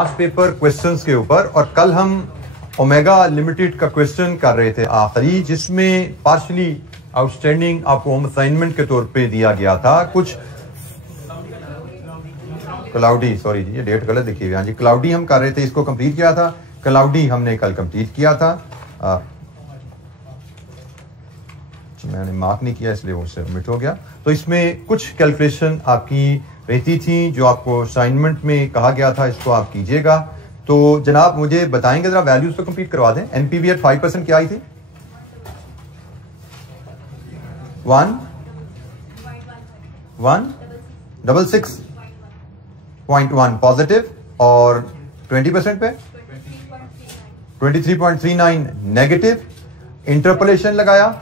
Last paper questions के ऊपर, और कल हम ओमेगा लिमिटेड का क्वेश्चन कर रहे थे आखिरी, जिसमें पार्शली आउटस्टैंडिंग आपको होम असाइनमेंट के तौर पे दिया गया था। कुछ क्लाउडी, सॉरी जी ये डेट गलत लिखी हुई, हाँ जी क्लाउडी हम कर रहे थे, इसको कंप्लीट किया था। क्लाउडी हमने कल कंप्लीट किया था, मैंने मार्क नहीं किया इसलिए वो सबमिट हो गया। तो इसमें कुछ कैलकुलेशन आपकी रहती थी जो आपको असाइनमेंट में कहा गया था, इसको आप कीजिएगा। तो जनाब मुझे बताएंगे जरा, वैल्यूज तो कंप्लीट करवा दें। एनपीवी एट 5% क्या आई थी? 166.1 पॉजिटिव, और 20% पे 23.39 नेगेटिव। इंटरपोलेशन लगाया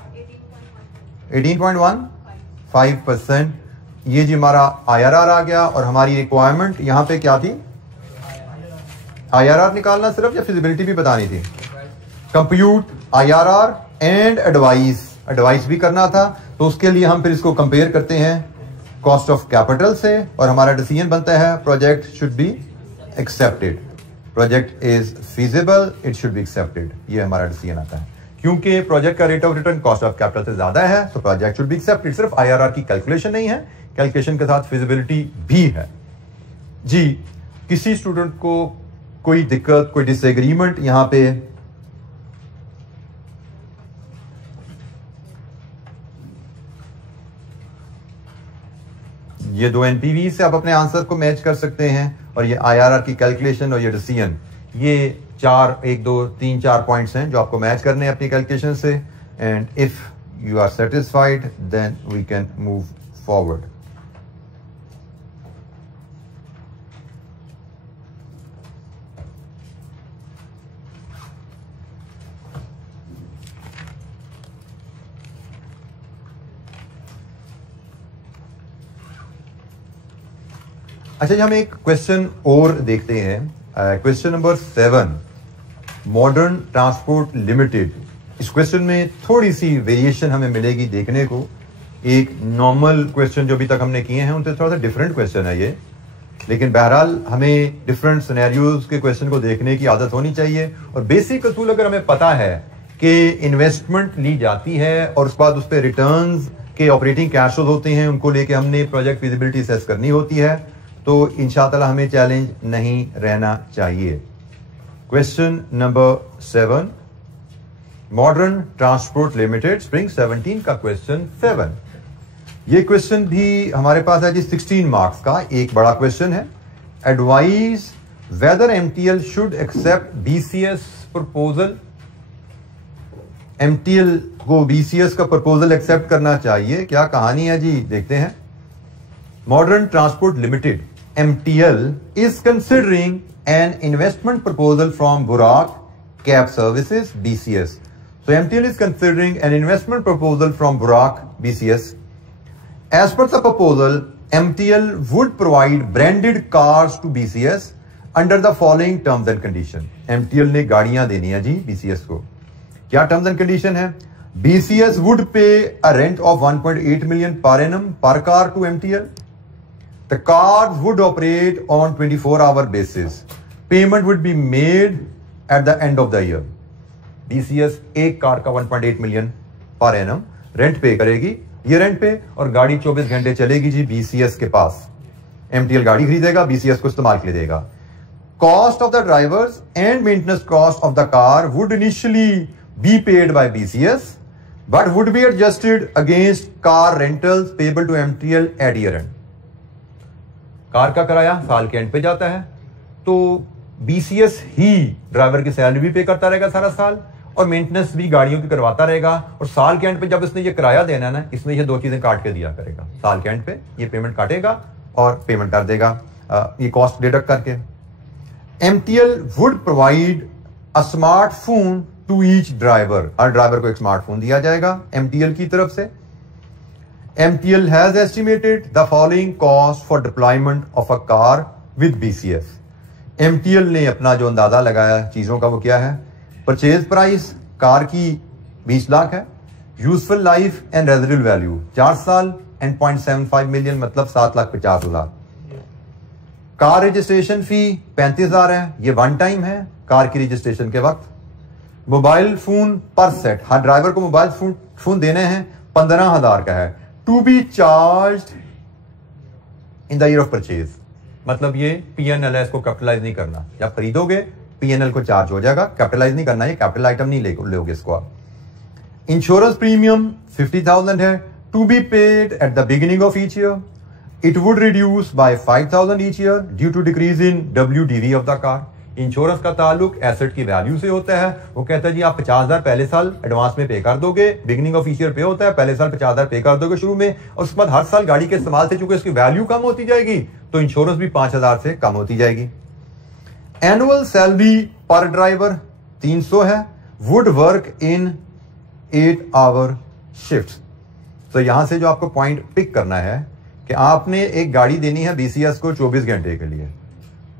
18.15%। ये जी हमारा IRR आ गया, और हमारी रिक्वायरमेंट यहां पे क्या थी? IRR निकालना सिर्फ, या फिजिबिलिटी भी बतानी थी? कंप्यूट IRR एंड एडवाइस भी करना था। तो उसके लिए हम फिर इसको कंपेयर करते हैं कॉस्ट ऑफ कैपिटल से, और हमारा डिसीजन बनता है project should be accepted, project is feasible, it should be accepted. ये हमारा डिसीजन आता है। क्योंकि प्रोजेक्ट का rate of return cost of capital से ज्यादा है, तो प्रोजेक्ट शुड बी एक्सेप्टेड। सिर्फ IRR की कैलकुलेशन नहीं है, कैलकुलेशन के साथ फिजिबिलिटी भी है। जी, किसी स्टूडेंट को कोई दिक्कत, कोई डिसएग्रीमेंट यहां पे? ये दो एनपीवी से आप अपने आंसर को मैच कर सकते हैं, और ये IRR की कैलकुलेशन और ये डिसीजन, ये 1 2 3 4 पॉइंट्स हैं जो आपको मैच करने हैं अपनी कैलकुलेशन से। And if you are satisfied then we can move forward. अच्छा जी, हम एक क्वेश्चन और देखते हैं। Question number 7, modern transport limited. इस क्वेश्चन में थोड़ी सी वेरिएशन हमें मिलेगी देखने को। एक नॉर्मल क्वेश्चन जो अभी तक हमने किए हैं उनसे थोड़ा सा डिफरेंट क्वेश्चन है ये, लेकिन बहरहाल हमें डिफरेंट सिनेरियोज के क्वेश्चन को देखने की आदत होनी चाहिए। और बेसिक असूल अगर हमें पता है कि इन्वेस्टमेंट ली जाती है और उसके बाद उस पर रिटर्न्स के ऑपरेटिंग कैश फ्लोज होते हैं, उनको लेके हमने प्रोजेक्ट फिजिबिलिटी असेस करनी होती है, तो इंशाअल्लाह हमें चैलेंज नहीं रहना चाहिए। Question number 7, modern transport limited, spring 17 का क्वेश्चन 7। ये क्वेश्चन भी हमारे पास है जी 16 मार्क्स का, एक बड़ा क्वेश्चन है। Advice whether MTL should accept BCS proposal. MTL को BCS का प्रपोजल एक्सेप्ट करना चाहिए, क्या कहानी है जी देखते हैं। Modern transport limited MTL is considering an investment proposal from Buraq Cab Services BCS. So MTL is considering an investment proposal from Buraq BCS. As per the proposal, MTL would provide branded cars to BCS under the following terms and condition. MTL ने गाड़ियां देनी है जी BCS को। क्या terms and condition है? BCS would pay a rent of 1.8 million per annum per car to MTL. The cars would operate on 24-hour basis. Payment would be made at the end of the year. BCS एक car का 1.8 million per annum rent पे करेगी, ये rent पे, और गाड़ी 24 घंटे चलेगी जी BCS के पास। MTL गाड़ी खरीदेगा, BCS को इस्तेमाल के लिए देगा। Cost of the drivers and maintenance cost of the car would initially be paid by BCS, but would be adjusted against car rentals payable to MTL at year end. Car का किराया साल के and पे जाता है, तो BCS ही driver की salary भी पे करता रहेगा सारा साल, और मेंटेनेंस भी गाड़ियों की करवाता रहेगा। और साल के एंड पे जब इसने ये किराया देना है ना, इसमें ये दो चीजें काट के दिया करेगा। साल के एंड पे ये पेमेंट काटेगा और पेमेंट कर देगा, ये कॉस्ट डिडक्ट करके। MTL would provide a smartphone to each driver. हर ड्राइवर को एक स्मार्टफोन दिया जाएगा MTL की तरफ से। MTL has estimated the following cost for deployment of a car with BCS. MTL ने अपना जो अंदाजा लगाया चीजों का वो क्या है? परचेज प्राइस कार की 20 लाख है, useful life and residual value 4 साल एंड 0.75 मिलियन मतलब 7,50,000। कार रजिस्ट्रेशन फी 35,000 है, ये वन टाइम है कार की रजिस्ट्रेशन के वक्त। मोबाइल फोन पर सेट, हर ड्राइवर को मोबाइल फोन देने हैं, 15,000 का है, to be charge in the year of purchase. मतलब ये पीएनएल है, इसको कैपिटलाइज नहीं करना, जब खरीदोगे पीएनएल को चार्ज हो जाएगा, कैपिटलाइज नहीं करना, ये कैपिटल आइटम नहीं लोगे इसको आप। इंश्योरेंस प्रीमियम 50,000 है, to be paid at the beginning of each year. It would reduce by 5,000 each year due to decrease in WDV of the car. Insurance का ताल्लुक एसेट की वैल्यू से होता है। वो कहता है जी आप 50,000 पहले साल एडवांस में पे कर दोगे, बिगिनिंग ऑफ ईच ईयर पे होता है, पहले साल 50,000 पे कर दोगे शुरू में, और उसके बाद हर साल गाड़ी के इस्तेमाल से चूंकि इसकी वैल्यू कम होती जाएगी तो इंश्योरेंस भी 5,000 से कम होती जाएगी। एनुअल सैलरी पर ड्राइवर 300 है, would work in 8 hour shift. तो यहां से जो आपको पॉइंट पिक करना है कि आपने एक गाड़ी देनी है BCS को 24 घंटे के लिए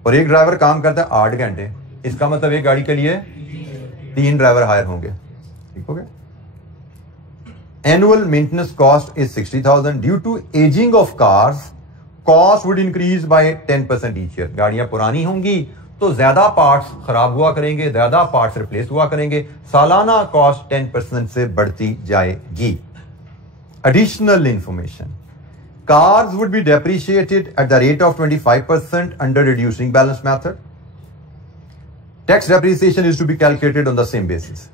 और एक ड्राइवर काम करता है 8 घंटे, इसका मतलब एक गाड़ी के लिए 3 ड्राइवर हायर होंगे। ठीक हो गया। Annual maintenance cost is 60,000 due to ageing of cars, cost would increase by 10% each year. गाड़ियां पुरानी होंगी तो ज्यादा पार्ट्स खराब हुआ करेंगे, ज्यादा पार्ट्स रिप्लेस हुआ करेंगे, सालाना कॉस्ट 10% से बढ़ती जाएगी। Additional information, cars would be depreciated at the rate of 25% under reducing balance method. Tax depreciation is to be calculated on the same basis.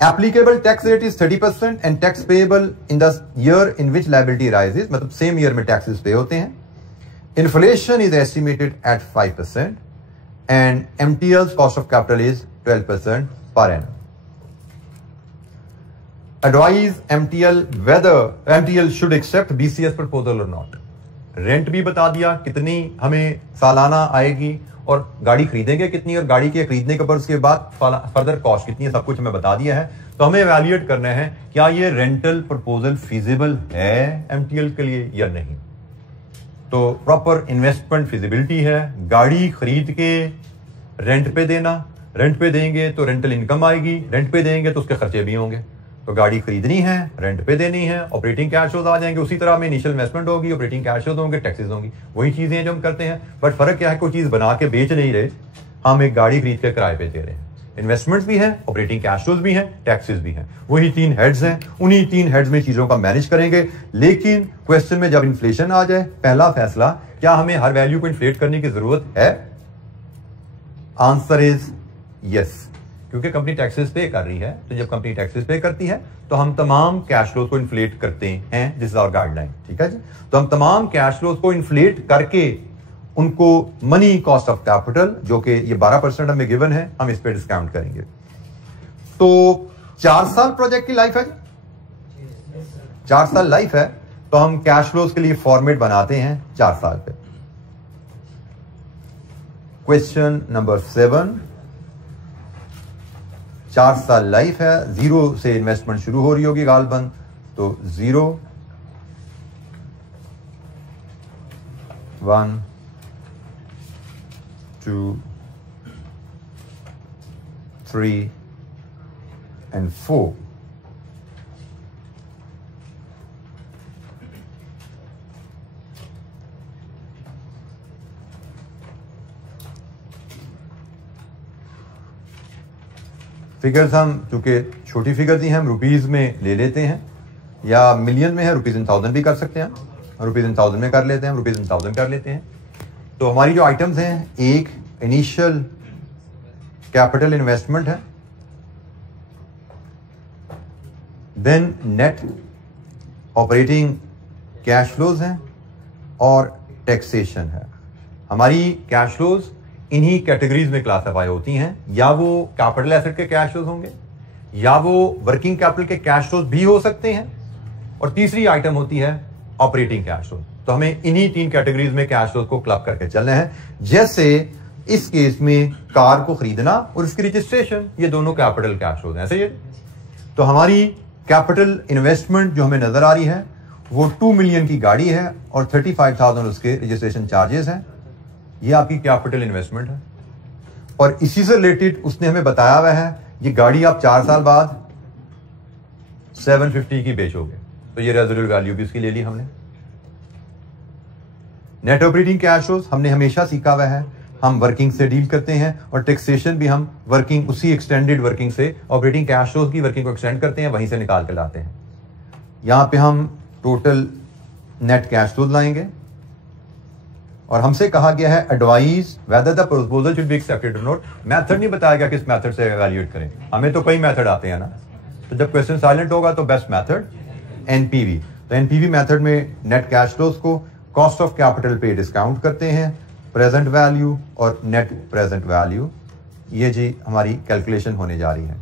Applicable tax rate is 30% and tax payable in the year in which liability arises, मतलब same year में taxes pay होते हैं. Inflation is estimated at 5% and MTL's cost of capital is 12% per annum. Advise MTL whether MTL should accept BCS proposal or not. Rent भी बता दिया कितनी हमें सालाना आएगी और गाड़ी खरीदेंगे कितनी, और गाड़ी के खरीदने के बाद उसके बाद फर्दर कॉस्ट कितनी है, सब कुछ हमें बता दिया है। तो हमें एवेल्युएट करना है क्या ये रेंटल प्रपोजल फीजिबल है MTL के लिए या नहीं। तो प्रॉपर इन्वेस्टमेंट फिजिबिलिटी है, गाड़ी खरीद के रेंट पे देना, रेंट पे देंगे तो रेंटल इनकम आएगी, रेंट पे देंगे तो उसके खर्चे भी होंगे। तो गाड़ी खरीदनी है, रेंट पे देनी है, ऑपरेटिंग कैश फ्लोज आ जाएंगे, उसी तरह में इनिशियल इन्वेस्टमेंट होगी, ऑपरेटिंग कैश फ्लोज होंगे, टैक्सेस होंगी, वही चीजें जो हम करते हैं। बट फर्क क्या है, कोई चीज बना के बेच नहीं रहे, हम एक गाड़ी खरीद के किराए पे दे रहे हैं। इन्वेस्टमेंट्स भी है, ऑपरेटिंग कैश फ्लोज भी है, टैक्सेस भी है, वही 3 हेड्स हैं, उन्हीं 3 हेड्स में चीजों का मैनेज करेंगे। लेकिन क्वेश्चन में जब इन्फ्लेशन आ जाए, पहला फैसला, क्या हमें हर वैल्यू को इन्फ्लेट करने की जरूरत है? आंसर इज यस, क्योंकि कंपनी टैक्सेस पे कर रही है। तो जब कंपनी टैक्सेस पे करती है तो हम तमाम कैश फ्लोज को इन्फ्लेट करते हैं, दिस इज आवर गाइडलाइन। ठीक है जी। तो हम तमाम कैश फ्लोज को इन्फ्लेट करके उनको मनी कॉस्ट ऑफ कैपिटल, जो कि ये 12% हमें गिवन है, हम इस पे डिस्काउंट करेंगे। तो 4 साल प्रोजेक्ट की लाइफ है जी, 4 साल लाइफ है। तो हम कैश फ्लोज के लिए फॉर्मेट बनाते हैं 4 साल पे। क्वेश्चन नंबर 7, 4 साल लाइफ है, 0 से इन्वेस्टमेंट शुरू हो रही होगी गालबन, तो 0, 1, 2, 3 and 4. फिगर्स हम चूंकि छोटी फिगर दी हैं, हम रुपीज में ले लेते हैं, या मिलियन में है, रुपीज इन 1000 भी कर सकते हैं, रुपीज इन 1000 में कर लेते हैं, रुपीज इन 1000 कर लेते हैं। तो हमारी जो आइटम्स हैं, एक इनिशियल कैपिटल इन्वेस्टमेंट है, then net operating cash flows हैं और टैक्सेशन है। हमारी कैश फ्लोज इन्हीं कैटेगरीज में क्लासिफाई होती हैं, या वो कैपिटल एसेट के कैश फ्लोज होंगे, या वो वर्किंग कैपिटल के कैश फ्लोज भी हो सकते हैं, और तीसरी आइटम होती है ऑपरेटिंग कैश फ्लोज। तो हमें इन्हीं 3 कैटेगरीज में कैश फ्लोज को क्लब करके चलना है। जैसे इस केस में कार को खरीदना और उसकी रजिस्ट्रेशन, ये दोनों कैपिटल कैश फ्लोज हैं, ऐसे ये। तो हमारी कैपिटल इन्वेस्टमेंट जो हमें नजर आ रही है वो 2 मिलियन की गाड़ी है और 35,000 उसके रजिस्ट्रेशन चार्जेस हैं। ये आपकी कैपिटल इन्वेस्टमेंट है, और इसी से रिलेटेड उसने हमें बताया हुआ है ये गाड़ी आप 4 साल बाद 750 की बेचोगे, तो ये रेजिडुअल वैल्यू भी उसकी ले ली हमने। नेट ऑपरेटिंग कैश फ्लोज हमने हमेशा सीखा हुआ है, हम वर्किंग से डील करते हैं और टैक्सेशन भी हम वर्किंग, उसी एक्सटेंडेड वर्किंग से ऑपरेटिंग कैश फ्लोज की वर्किंग को एक्सटेंड करते हैं, वहीं से निकाल के लाते हैं। यहां पे हम टोटल नेट कैश फ्लोज लाएंगे और हमसे कहा गया है advise whether the proposal should be accepted और नॉट। मेथड नहीं बताया गया किस मेथड से एवेल्युएट करें, हमें तो कई मेथड आते हैं ना, तो जब क्वेश्चन साइलेंट होगा तो बेस्ट मेथड एनपीवी। तो एनपीवी मेथड में नेट कैश फ्लोज को कॉस्ट ऑफ कैपिटल पे डिस्काउंट करते हैं, प्रेजेंट वैल्यू और नेट प्रेजेंट वैल्यू, ये जी हमारी कैलकुलेशन होने जा रही है।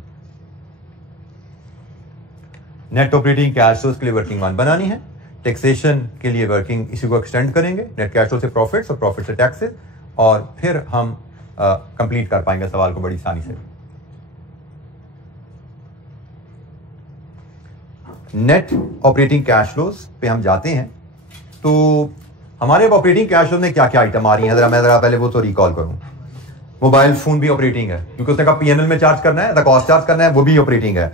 नेट ऑपरेटिंग कैश फ्लोज के लिए वर्किंग 1 बनानी है, टैक्सेशन के लिए वर्किंग इसी को एक्सटेंड करेंगे, नेट कैश फ्लो से प्रॉफिट्स और प्रॉफिट से टैक्सेस, और फिर हम कंप्लीट कर पाएंगे सवाल को बड़ी आसानी से। नेट ऑपरेटिंग कैश फ्लोज पे हम जाते हैं, तो हमारे ऑपरेटिंग कैश फ्लो में क्या क्या आइटम आ रही है, मैं जरा पहले वो तो रिकॉल करूं। मोबाइल फोन भी ऑपरेटिंग है क्योंकि उसने कहा पीएनएल में चार्ज करना है, कॉस्ट चार्ज करना है, वो भी ऑपरेटिंग है।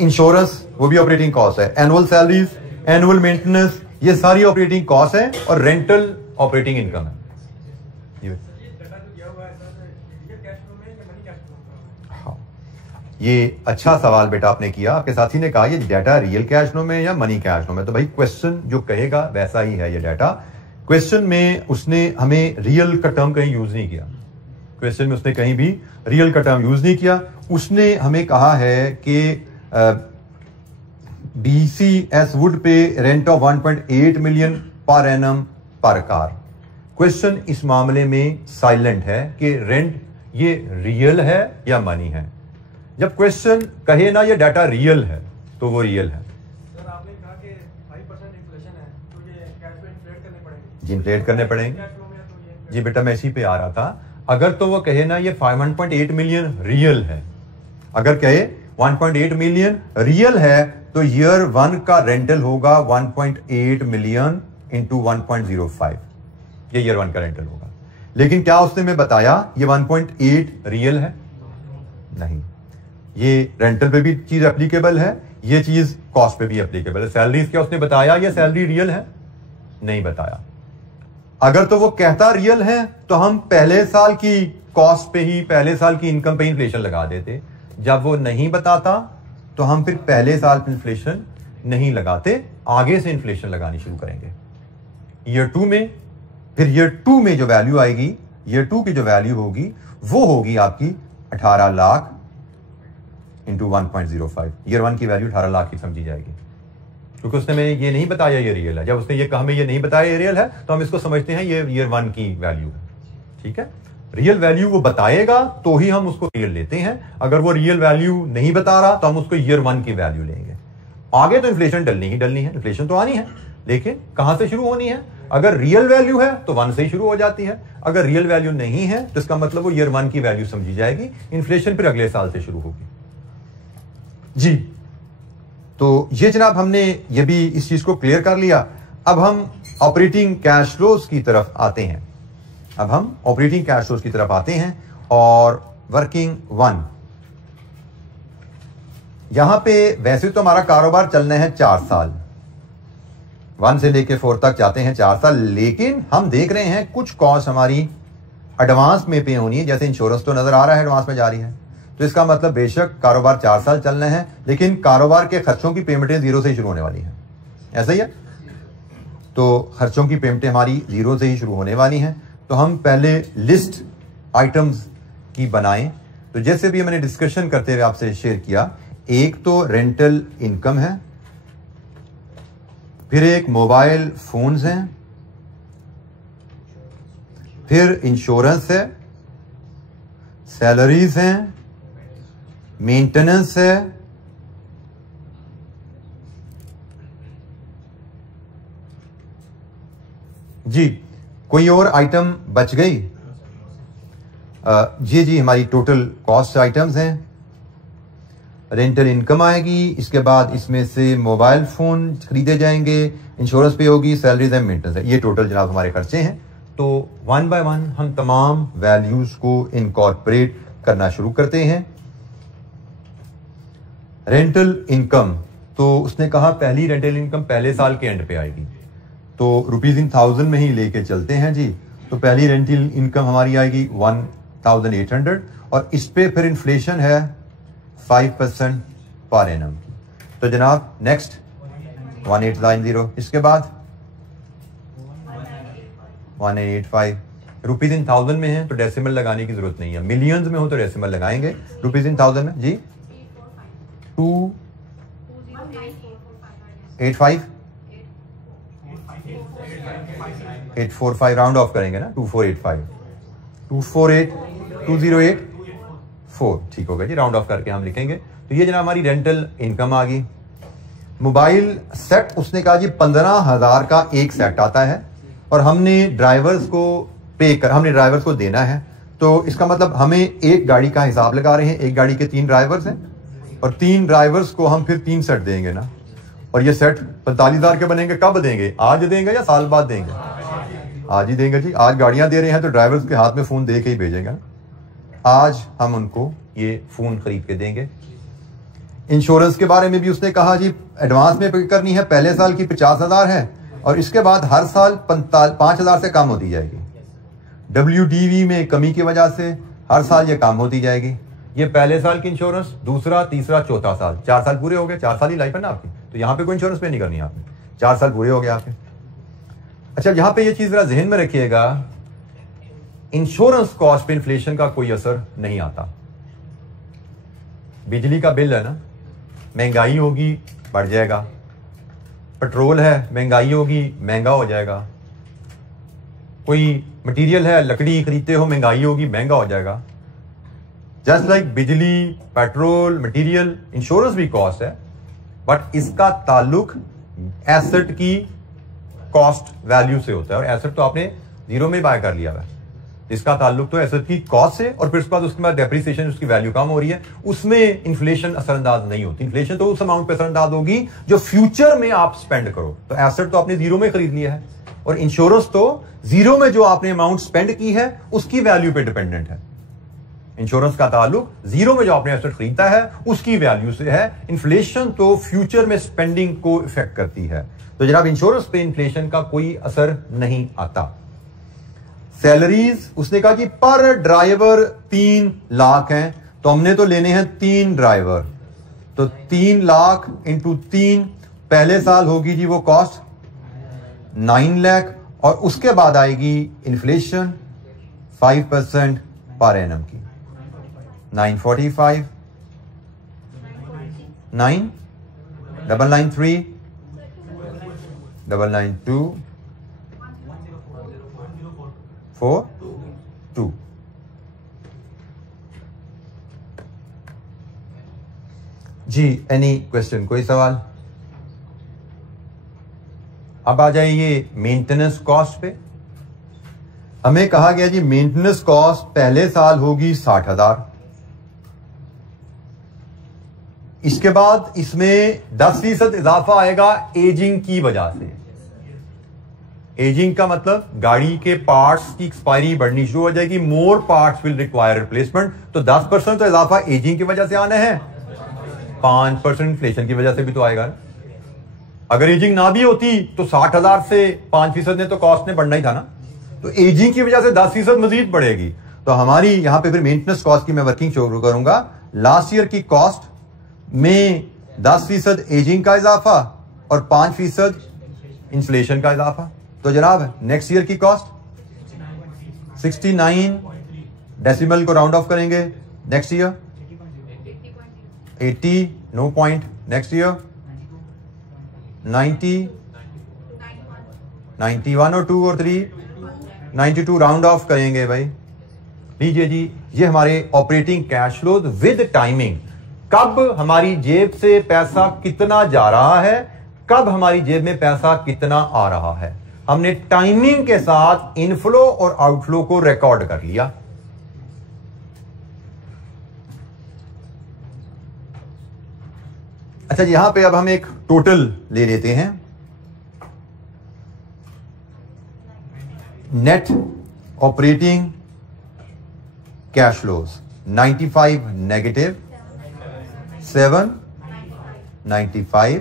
इंश्योरेंस वो भी ऑपरेटिंग कॉस्ट है, एनुअल सैलरीज, एनुअल मेंटेनेंस, ये सारी ऑपरेटिंग कॉस्ट है, और रेंटल ऑपरेटिंग इनकम है। हाँ, ये अच्छा सवाल बेटा आपने किया, आपके साथी ने कहा ये डाटा रियल कैश फ्लो में या मनी कैश फ्लो में, तो भाई क्वेश्चन जो कहेगा वैसा ही है ये डाटा। क्वेश्चन में उसने हमें रियल का टर्म कहीं यूज नहीं किया, क्वेश्चन में उसने कहीं भी रियल का टर्म यूज नहीं किया। उसने हमें कहा है कि BCS वुड पे rent of 1.8 million per annum पर कार। क्वेश्चन इस मामले में साइलेंट है कि रेंट ये रियल है या मनी है। जब क्वेश्चन कहे ना ये डाटा रियल है तो वो रियल है। सर आपने कहा कि 5% इन्फ्लेशन है तो ये कैश में इन्फ्लेट करने पड़ेंगे। जी इन्फ्लेट करने पड़ेंगे जी बेटा, मैं इसी पे आ रहा था। अगर तो वो कहे ना ये 1.8 मिलियन रियल है, अगर कहे 1.8 मिलियन रियल है तो ईयर 1 का रेंटल होगा 1.8 मिलियन इंटू 1.05, ये ईयर 1 का रेंटल होगा। लेकिन क्या उसने में बताया ये 1.8 रियल है? नहीं, ये रेंटल पे भी चीज एप्लीकेबल है, ये चीज कॉस्ट पे भी एप्लीकेबल है। सैलरीज क्या उसने बताया ये सैलरी रियल है? नहीं बताया। अगर तो वो कहता रियल है तो हम पहले साल की कॉस्ट पे ही, पहले साल की इनकम पे इन्फ्लेशन लगा देते। जब वो नहीं बताता तो हम फिर पहले साल पे इन्फ्लेशन नहीं लगाते, आगे से इन्फ्लेशन लगानी शुरू करेंगे ईयर 2 में। फिर ईयर 2 में जो वैल्यू आएगी, ईयर 2 की जो वैल्यू होगी वो होगी आपकी 18 लाख इंटू 1.05। ईयर 1 की वैल्यू 18 लाख की समझी जाएगी, क्योंकि उसने हमें ये नहीं बताया ये रियल है। जब उसने ये कहा हमें ये नहीं बताया ये रियल है तो हम इसको समझते हैं ये ईयर 1 की वैल्यू है। ठीक है, रियल वैल्यू वो बताएगा तो ही हम उसको रियल लेते हैं। अगर वो रियल वैल्यू नहीं बता रहा तो हम उसको ईयर 1 की वैल्यू लेंगे। आगे तो इन्फ्लेशन डलनी ही डलनी है, इन्फ्लेशन तो आनी है, लेकिन कहां से शुरू होनी है? अगर रियल वैल्यू है तो 1 से ही शुरू हो जाती है, अगर रियल वैल्यू नहीं है तो इसका मतलब वो ईयर 1 की वैल्यू समझी जाएगी, इन्फ्लेशन फिर अगले साल से शुरू होगी जी। तो ये जनाब हमने ये भी इस चीज को क्लियर कर लिया। अब हम ऑपरेटिंग कैश फ्लोज की तरफ आते हैं, अब हम ऑपरेटिंग कैश फ्लोज की तरफ आते हैं और वर्किंग 1। यहां पे वैसे तो हमारा कारोबार चलना है 4 साल, 1 से लेके 4 तक जाते हैं 4 साल, लेकिन हम देख रहे हैं कुछ कॉस्ट हमारी एडवांस में पे होनी है। जैसे इंश्योरेंस तो नजर आ रहा है एडवांस में जा रही है, तो इसका मतलब बेशक कारोबार 4 साल चलना है, लेकिन कारोबार के खर्चों की पेमेंटें 0 से ही शुरू होने वाली हैं। ऐसा ही है, तो खर्चों की पेमेंटें हमारी 0 से ही शुरू होने वाली हैं। तो हम पहले लिस्ट आइटम्स की बनाएं। तो जैसे भी मैंने डिस्कशन करते हुए आपसे शेयर किया, एक तो रेंटल इनकम है, फिर एक मोबाइल फोन्स हैं, फिर इंश्योरेंस है, सैलरीज हैं, मेंटेनेंस है, जी कोई और आइटम बच गई? जी हमारी टोटल कॉस्ट आइटम्स हैं। रेंटल इनकम आएगी, इसके बाद इसमें से मोबाइल फोन खरीदे जाएंगे, इंश्योरेंस पे होगी, सैलरीज एंड मेंटेनेंस है। ये टोटल जनाब हमारे खर्चे हैं। तो 1 बाय 1 हम तमाम वैल्यूज को इनकॉर्पोरेट करना शुरू करते हैं। रेंटल इनकम, तो उसने कहा पहली रेंटल इनकम पहले साल के एंड पे आएगी, तो रुपीज इन 1000 में ही लेके चलते हैं जी। तो पहली रेंटल इनकम हमारी आएगी 1800 और इस पे फिर इन्फ्लेशन है 5% पर एनम। तो जनाब नेक्स्ट 1890, इसके बाद 1885। रुपीज इन 1000 में है तो डेसिमल लगाने की जरूरत नहीं है, मिलियंस में हो तो डेसिमल लगाएंगे। रुपीज इन 1000 में जी 285 845 राउंड ऑफ करेंगे ना, 2485 248 2084 ठीक होगा जी, राउंड ऑफ करके हम लिखेंगे। तो ये जनाब हमारी रेंटल इनकम आ गई। मोबाइल सेट उसने कहा जी 15,000 का एक सेट आता है और हमने ड्राइवर्स को देना है। तो इसका मतलब हमें एक गाड़ी का हिसाब लगा रहे हैं, एक गाड़ी के 3 ड्राइवर्स हैं और 3 ड्राइवर्स को हम फिर 3 सेट देंगे ना, और ये सेट 45,000 के बनेंगे। कब देंगे? आज देंगे या साल बाद देंगे? आज ही देंगे जी। आज गाड़ियां दे रहे हैं तो ड्राइवर्स के हाथ में फोन दे के ही भेजेंगे। आज हम उनको ये फोन खरीद के देंगे। इंश्योरेंस के बारे में भी उसने कहा जी एडवांस में पे करनी है, पहले साल की 50,000 है और इसके बाद हर साल 5,000 से कम होती जाएगी। WDV में कमी की वजह से हर साल ये कम होती जाएगी। ये पहले साल की इंश्योरेंस, दूसरा, तीसरा, चौथा साल, 4 साल पूरे हो गए। 4 साल ही लाइफ है ना आपकी, तो यहाँ पे कोई इंश्योरेंस पे नहीं करनी है आपने, 4 साल पूरे हो गए आपके। अच्छा, यहाँ पे ये चीज जरा जहन में रखिएगा, इंश्योरेंस कॉस्ट पे इन्फ्लेशन का कोई असर नहीं आता। बिजली का बिल है ना, महंगाई होगी बढ़ जाएगा। पेट्रोल है, महंगाई होगी महंगा हो जाएगा। कोई मटेरियल है, लकड़ी खरीदते हो, महंगाई होगी महंगा हो जाएगा। जस्ट लाइक बिजली, पेट्रोल, मटेरियल, इंश्योरेंस भी कॉस्ट है, बट इसका ताल्लुक एसेट की कॉस्ट वैल्यू से होता है और एसेट तो आपने जीरो में बाय कर लिया है। इसका ताल्लुक तो एसेट की कॉस्ट से, और फिर उसके बाद डेप्रिसिएशन, उसकी वैल्यू कम हो रही है, उसमें इन्फ्लेशन असरअंदाज नहीं होती। इन्फ्लेशन तो उस अमाउंट पे असरअंदाज होगी जो फ्यूचर में आप स्पेंड करो। तो एसेट तो आपने जीरो में खरीद लिया है और इंश्योरेंस तो जीरो में जो आपने अमाउंट स्पेंड की है उसकी वैल्यू पे डिपेंडेंट है। इंश्योरेंस का ताल्लुक जीरो में जो आपने एसेट खरीदा है उसकी वैल्यू से है। इन्फ्लेशन तो फ्यूचर में स्पेंडिंग को इफेक्ट करती है। तो जनाब इंश्योरेंस पे इन्फ्लेशन का कोई असर नहीं आता। सैलरीज उसने कहा कि पर ड्राइवर 3 लाख हैं, तो हमने तो लेने हैं 3 ड्राइवर, तो 3 लाख इंटू 3 पहले साल होगी जी वो कॉस्ट 9 लाख और उसके बाद आएगी इन्फ्लेशन 5% पर एनम की 945 9 993 992 4 2। जी एनी क्वेश्चन, कोई सवाल? अब आ जाइए मेंटेनेंस कॉस्ट पे। हमें कहा गया जी मेंटेनेंस कॉस्ट पहले साल होगी 60,000, इसके बाद इसमें 10% इजाफा आएगा एजिंग की वजह से। एजिंग का मतलब गाड़ी के पार्ट्स की एक्सपायरी बढ़नी शुरू हो जाएगी, मोर पार्ट्स विल रिक्वायर रिप्लेसमेंट, तो 10% तो इजाफा एजिंग की वजह से आना है, 5% इन्फ्लेशन की वजह से भी तो आएगा। अगर एजिंग ना भी होती तो 60,000 से 5% ने तो कॉस्ट ने बढ़ना ही था ना, तो एजिंग की वजह से 10% मजीद बढ़ेगी। तो हमारी यहां पे फिर मेंटेनेंस कॉस्ट की मैं वर्किंग शुरू करूंगा। लास्ट ईयर की कॉस्ट में 10% एजिंग का इजाफा और 5% इन्फ्लेशन का इजाफा। तो जनाब नेक्स्ट ईयर की कॉस्ट 69, डेसिमल को राउंड ऑफ करेंगे, next year 80, no point, next year 90, 91 और 2 और 3, 92 राउंड ऑफ करेंगे भाई। लीजिए जी, ये हमारे operating cash flow with timing, कब हमारी जेब से पैसा कितना जा रहा है, कब हमारी जेब में पैसा कितना आ रहा है, हमने टाइमिंग के साथ इनफ्लो और आउटफ्लो को रिकॉर्ड कर लिया। अच्छा जी, यहां पे अब हम एक टोटल ले लेते हैं। Net operating cash flows 95 negative, 7 95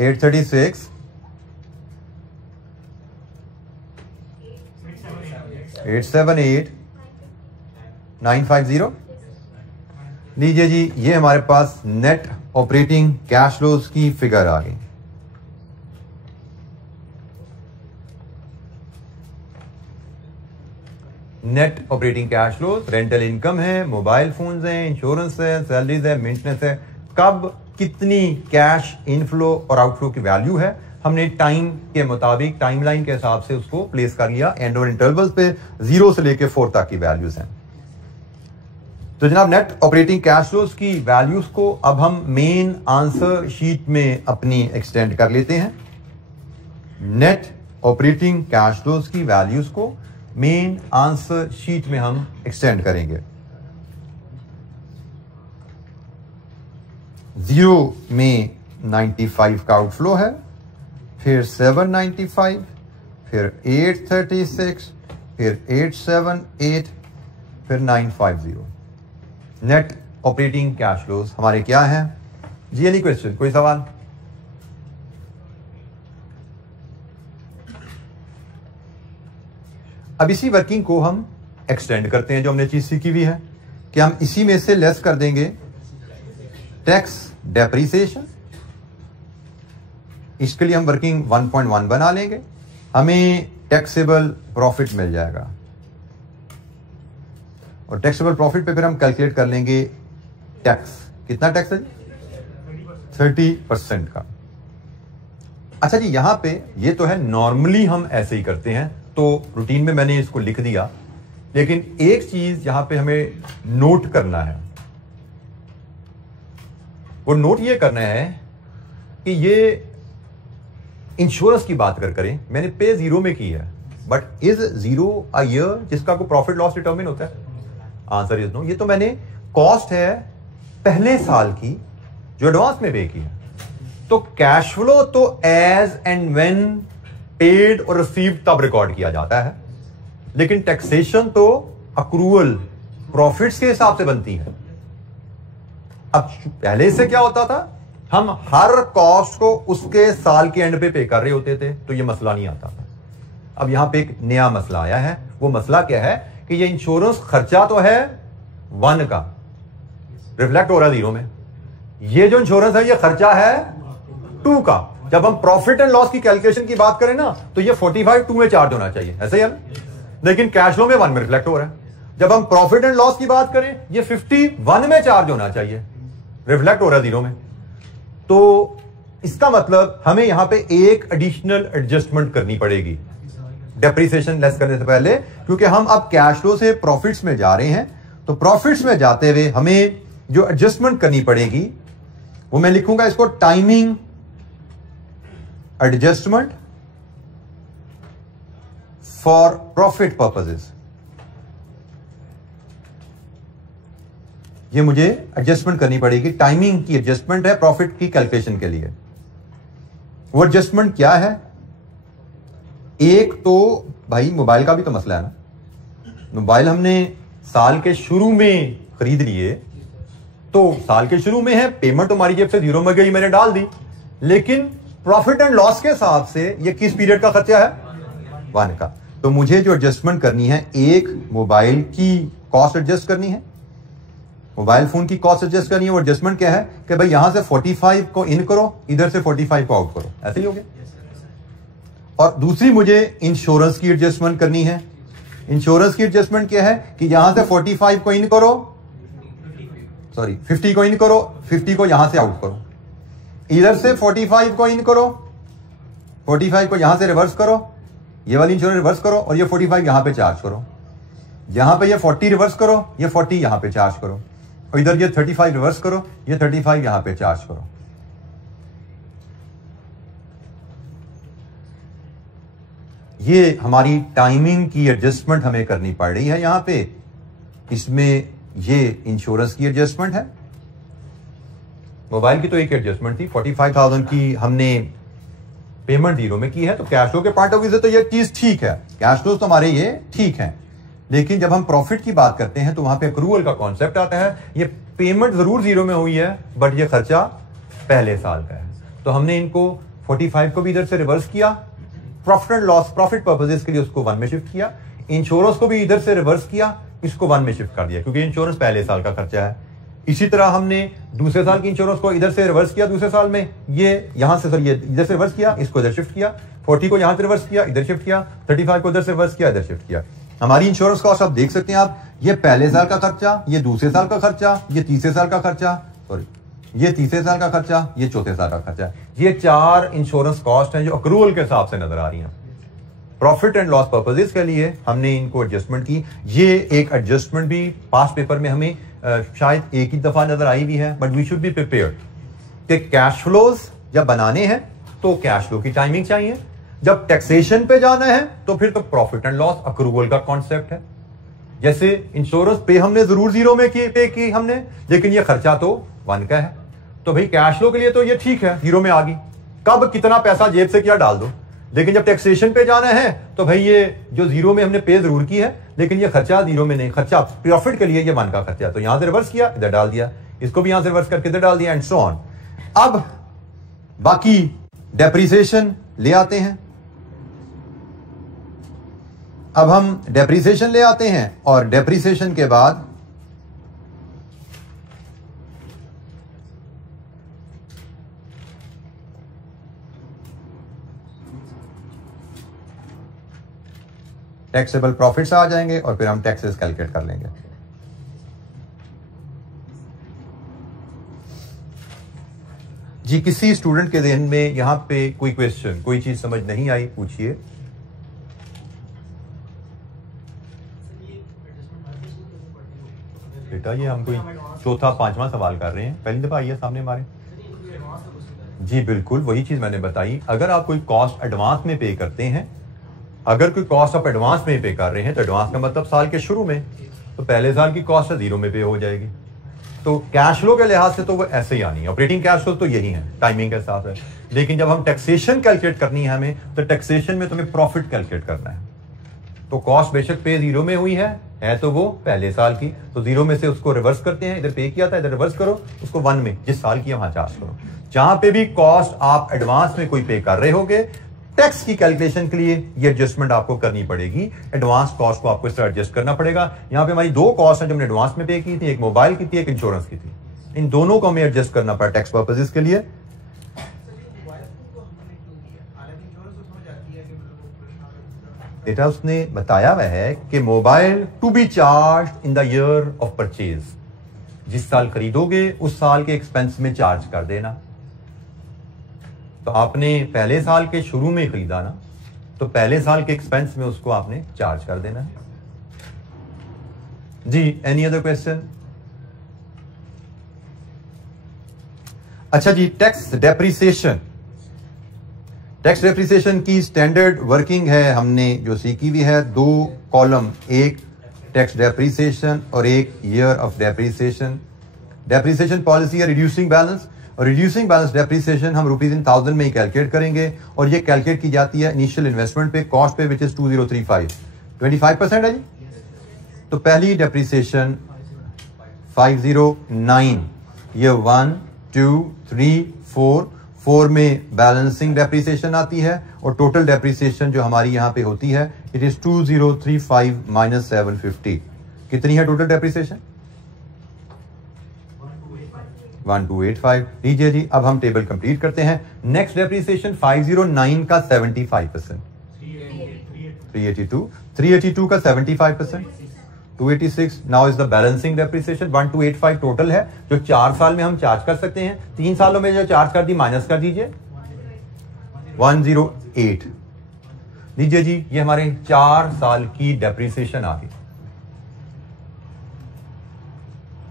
836 878,950। लीजिए जी, ये हमारे पास नेट ऑपरेटिंग कैश फ्लोज की फिगर आ गई। Net operating cash flows, rental income है, मोबाइल फोन्स हैं, इंश्योरेंस है, सैलरीज है, मेंटेनेंस है। कब कितनी कैश इनफ्लो और आउटफ्लो की वैल्यू है, हमने टाइम के मुताबिक टाइमलाइन के हिसाब से उसको प्लेस कर लिया। एंड और इंटरवल्स पे 0 से लेके 4 तक की वैल्यूज हैं। तो जनाब, नेट ऑपरेटिंग कैश फ्लोज की वैल्यूज को अब हम मेन आंसर शीट में अपनी एक्सटेंड कर लेते हैं। नेट ऑपरेटिंग कैश फ्लोज की वैल्यूज को मेन आंसर शीट में हम एक्सटेंड करेंगे। 0 में 95 का आउटफ्लो है, फिर 795, फिर 836, फिर 878, फिर 950। नेट ऑपरेटिंग कैश फ्लोज हमारे क्या हैं जी? एनी क्वेश्चन, कोई सवाल? अब इसी वर्किंग को हम एक्सटेंड करते हैं, जो हमने चीज सीखी हुई है कि हम इसी में से लेस कर देंगे टैक्स डेप्रिसिएशन। इसके लिए हम वर्किंग 1.1 बना लेंगे, हमें टैक्सेबल प्रॉफिट मिल जाएगा। और टैक्सेबल प्रॉफिट पे फिर हम कैलकुलेट कर लेंगे टैक्स। कितना टैक्स है? 30% का। अच्छा जी, यहां पे ये तो है, नॉर्मली हम ऐसे ही करते हैं, तो रूटीन में मैंने इसको लिख दिया। लेकिन एक चीज यहां पे हमें नोट करना है। वो नोट ये करना है कि ये इंश्योरेंस की बात करें, मैंने पे 0 में की है, बट इज 0 अ ईयर जिसका को प्रॉफिट लॉस डिटरमिन होता है? Answer is no. ये तो मैंने कॉस्ट है पहले साल की जो एडवांस में पे की है। तो कैश फ्लो तो एज एंड व्हेन पेड और रिसीव्ड तब रिकॉर्ड किया जाता है, लेकिन टैक्सेशन तो अक्रूवल प्रॉफिट्स के हिसाब से बनती है। अब पहले से क्या होता था, हम हर कॉस्ट को उसके साल के एंड पे कर रहे होते थे, तो ये मसला नहीं आता था। अब यहां पे एक नया मसला आया है। वो मसला क्या है कि ये इंश्योरेंस खर्चा तो है 1 का, रिफ्लेक्ट हो रहा है 0 में। ये जो इंश्योरेंस है ये खर्चा है 2 का। जब हम प्रॉफिट एंड लॉस की कैलकुलेशन की बात करें ना, तो ये 45 2 में चार्ज होना चाहिए, ऐसे ही है ना? लेकिन कैश फ्लो में 1 में रिफ्लेक्ट हो रहा है। जब हम प्रॉफिट एंड लॉस की बात करें, ये 51 में चार्ज होना चाहिए, रिफ्लेक्ट हो रहा है 0 में। तो इसका मतलब हमें यहां पे एक एडिशनल एडजस्टमेंट करनी पड़ेगी डेप्रिसिएशन लेस करने से पहले, क्योंकि हम अब कैश फ्लो से प्रॉफिट्स में जा रहे हैं। तो प्रॉफिट्स में जाते हुए हमें जो एडजस्टमेंट करनी पड़ेगी वो मैं लिखूंगा इसको timing adjustment for profit purposes. ये मुझे एडजस्टमेंट करनी पड़ेगी, टाइमिंग की एडजस्टमेंट है प्रॉफिट की कैलकुलेशन के लिए। वो एडजस्टमेंट क्या है? एक तो भाई मोबाइल का भी तो मसला है ना। मोबाइल हमने साल के शुरू में खरीद लिए, तो साल के शुरू में है, पेमेंट हमारी जेब से 0 में गई, मैंने डाल दी। लेकिन प्रॉफिट एंड लॉस के हिसाब से ये किस पीरियड का खर्चा है? 1 का। तो मुझे जो एडजस्टमेंट करनी है, एक मोबाइल की कॉस्ट एडजस्ट करनी है, मोबाइल फोन की कॉस्ट एडजस्ट करनी है। वो एडजस्टमेंट क्या है कि भाई यहां से 45 को इन करो, इधर से 45 को आउट करो, ऐसे ही हो गया। और दूसरी मुझे इंश्योरेंस की एडजस्टमेंट करनी है। इंश्योरेंस की एडजस्टमेंट क्या है कि यहां से 45 को इन करो, सॉरी 50 को इन करो, 50 को यहां से आउट करो, इधर से 45 को इन करो, 45 को यहां से रिवर्स करो, ये वाली इंश्योरेंस रिवर्स करो, और ये 45 यहां पे चार्ज करो। यहां पे ये 40 रिवर्स करो, ये 40 यहां पे चार्ज करो, और इधर ये 35 रिवर्स करो, ये 35 यहां पे चार्ज करो। ये हमारी टाइमिंग की एडजस्टमेंट हमें करनी पड़ रही है यहां पे। इसमें ये इंश्योरेंस की एडजस्टमेंट है। मोबाइल की तो एक एडजस्टमेंट थी, 45,000 की हमने पेमेंट 0 में की है। तो कैश फ्लो के पॉइंट ऑफ व्यू से तो ये चीज ठीक है, कैश फ्लो तो हमारे ये ठीक है। लेकिन जब हम प्रॉफिट की बात करते हैं तो वहां पे अक्रूवल का कॉन्सेप्ट आता है। ये पेमेंट जरूर 0 में हुई है, बट ये खर्चा पहले साल का है। तो हमने इनको 45 को भी इधर से रिवर्स किया, profit and loss profit purposes के लिए उसको 1 में शिफ्ट किया। इंश्योरेंस को भी इधर से रिवर्स किया, इसको 1 में शिफ्ट कर दिया क्योंकि इंश्योरेंस पहले साल का खर्चा है। इसी तरह हमने दूसरे साल की इंश्योरेंस को इधर से रिवर्स किया दूसरे साल में, ये यहां से सर ये इधर से रिवर्स किया, इसको इधर शिफ्ट किया, 40 को यहां से रिवर्स किया, इधर शिफ्ट किया, 35 को इधर से रिवर्स किया, इधर शिफ्ट किया। हमारी इंश्योरेंस कॉस्ट आप देख सकते हैं आप, ये पहले साल का खर्चा, ये दूसरे साल का खर्चा, ये तीसरे साल का खर्चा, सॉरी ये तीसरे साल का खर्चा, ये चौथे साल का खर्चा। ये 4 इंश्योरेंस कॉस्ट हैं जो अक्रूवल के हिसाब से नजर आ रही हैं। प्रॉफिट एंड लॉस पर्पसेस के लिए हमने इनको एडजस्टमेंट की। ये एक एडजस्टमेंट भी पास्ट पेपर में हमें शायद एक ही दफा नजर आई भी है, but we should be prepared कि कैश फ्लोज जब बनाने हैं तो कैश फ्लो की टाइमिंग चाहिए, जब टैक्सेशन पे जाना है तो फिर तो प्रॉफिट एंड लॉस अक्रूवल का कॉन्सेप्ट है। जैसे इंश्योरेंस पे हमने जरूर 0 में पे की हमने, लेकिन ये खर्चा तो 1 का है, तो भाई कैश फ्लो के लिए तो ये ठीक है 0 में आ गई, कब कितना पैसा जेब से क्या डाल दो। लेकिन जब टैक्सेशन पे जाना है तो भाई ये जो 0 में हमने पे जरूर की है, लेकिन ये खर्चा 0 में नहीं, खर्चा प्रॉफिट के लिए ये 1 का खर्चा, तो यहां से रिवर्स किया, इधर डाल दिया, इसको भी यहां से रिवर्स करके इधर डाल दिया, एंड सो ऑन। अब बाकी डेप्रिसिएशन ले आते हैं। अब हम डेप्रिसिएशन ले आते हैं और डेप्रिसिएशन के बाद टैक्सेबल प्रॉफिट्स आ जाएंगे और फिर हम टैक्सेस कैलकुलेट कर लेंगे। जी, किसी स्टूडेंट के ज़हन में यहां पे कोई क्वेश्चन, कोई चीज समझ नहीं आई, पूछिए। बेटा ये हम कोई चौथा 5वां सवाल कर रहे हैं, पहली दफा आइए सामने हमारे। जी बिल्कुल, वही चीज मैंने बताई। अगर आप कोई कॉस्ट एडवांस में पे करते हैं, अगर कोई कॉस्ट आप एडवांस में पे कर रहे हैं तो एडवांस का मतलब साल के शुरू में, तो पहले साल की कॉस्ट 0 में पे हो जाएगी। तो कैश फ्लो के लिहाज से तो वो ऐसे ही आनी है, ऑपरेटिंग कैश फ्लो तो यही है टाइमिंग के साथ है। लेकिन जब हम टैक्सेशन कैलकुलेट करनी है हमें, तो टैक्सेशन में तुम्हें प्रॉफिट कैलकुलेट करना है। तो कॉस्ट बेशक पे 0 में हुई है तो वो पहले साल की, तो 0 में से उसको रिवर्स करते हैं, इधर पे किया था इधर रिवर्स करो, उसको 1 में जिस साल की वहां चार्ज करो। जहां पे भी कॉस्ट आप एडवांस में कोई पे कर रहे होगे, टैक्स की कैलकुलेशन के लिए ये एडजस्टमेंट आपको करनी पड़ेगी। एडवांस कॉस्ट को आपको इस तरह एडजस्ट करना पड़ेगा। यहां पे हमारी 2 कॉस्ट हैं जो हमने एडवांस में पे की थी, एक मोबाइल की थी, एक इंश्योरेंस की थी। इन दोनों को हमें एडजस्ट करना पड़ा टैक्स पर्पसेस के लिए। बेटा उसने बताया हुआ है कि mobile to be charge in the year of purchase, जिस साल खरीदोगे उस साल के एक्सपेंस में चार्ज कर देना। तो आपने पहले साल के शुरू में खरीदा ना, तो पहले साल के एक्सपेंस में उसको आपने चार्ज कर देना है। जी, एनी अदर क्वेश्चन? अच्छा जी, टैक्स डेप्रिसिएशन। टैक्स डेप्रिसिएशन की स्टैंडर्ड वर्किंग है हमने जो सीखी हुई है। 2 कॉलम, एक टैक्स डेप्रिसिएशन और एक year of depreciation. Depreciation policy है रिड्यूसिंग बैलेंस, और रिड्यूसिंग बैलेंस डेप्रिसिएशन हम ₹1000 में ही कैलकुलेट करेंगे, और ये कैलकुलेट की जाती है इनिशियल इन्वेस्टमेंट पे, कॉस्ट पे, विच इज 2035, 25% है जी। तो पहली डेप्रिसिएशन 509, ये 1 2 3 4 में बैलेंसिंग डेप्रिसिएशन आती है, और टोटल डेप्रिसिएशन जो हमारी यहां पे होती है इट इज 2035 माइनस 750। कितनी है टोटल डेप्रिसिएशन? 1285। लीजिए जी, अब हम टेबल कंप्लीट करते हैं। नेक्स्ट डेप्रिसिएशन 509 का 75%, 382 का 75%, 286। Now is the balancing depreciation 1285 total है, जो 4 साल में हम चार्ज कर सकते हैं। 3 सालों में जो चार्ज कर दी माइनस कर दीजिए, 108। लीजिए जी, ये हमारे 4 साल की डेप्रिसिएशन आ गई।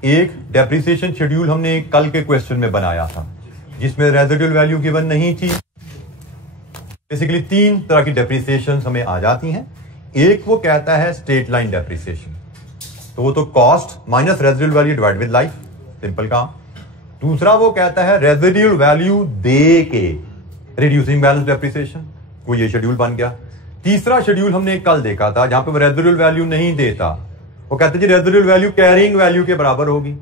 एक डेप्रिसिएशन शेड्यूल हमने कल के क्वेश्चन में बनाया था, जिसमें रेजिडुअल वैल्यू गिवन नहीं थी। बेसिकली 3 तरह की डेप्रिसिएशन हमें आ जाती हैं। एक वो कहता है स्ट्रेट लाइन डेप्रिसिएशन, तो वो तो cost minus residual value divide with life, simple काम। दूसरा वो कहता है रेजिडुअल वैल्यू दे के रिड्यूसिंग बैलेंस डेप्रिसिएशन, कोई ये शेड्यूल बन गया। तीसरा शेड्यूल हमने कल देखा था जहां पे वो रेजिडुअल वैल्यू नहीं देता, वो कहते जी रेजिडुअल वैल्यू कैरिंग वैल्यू के बराबर होगी।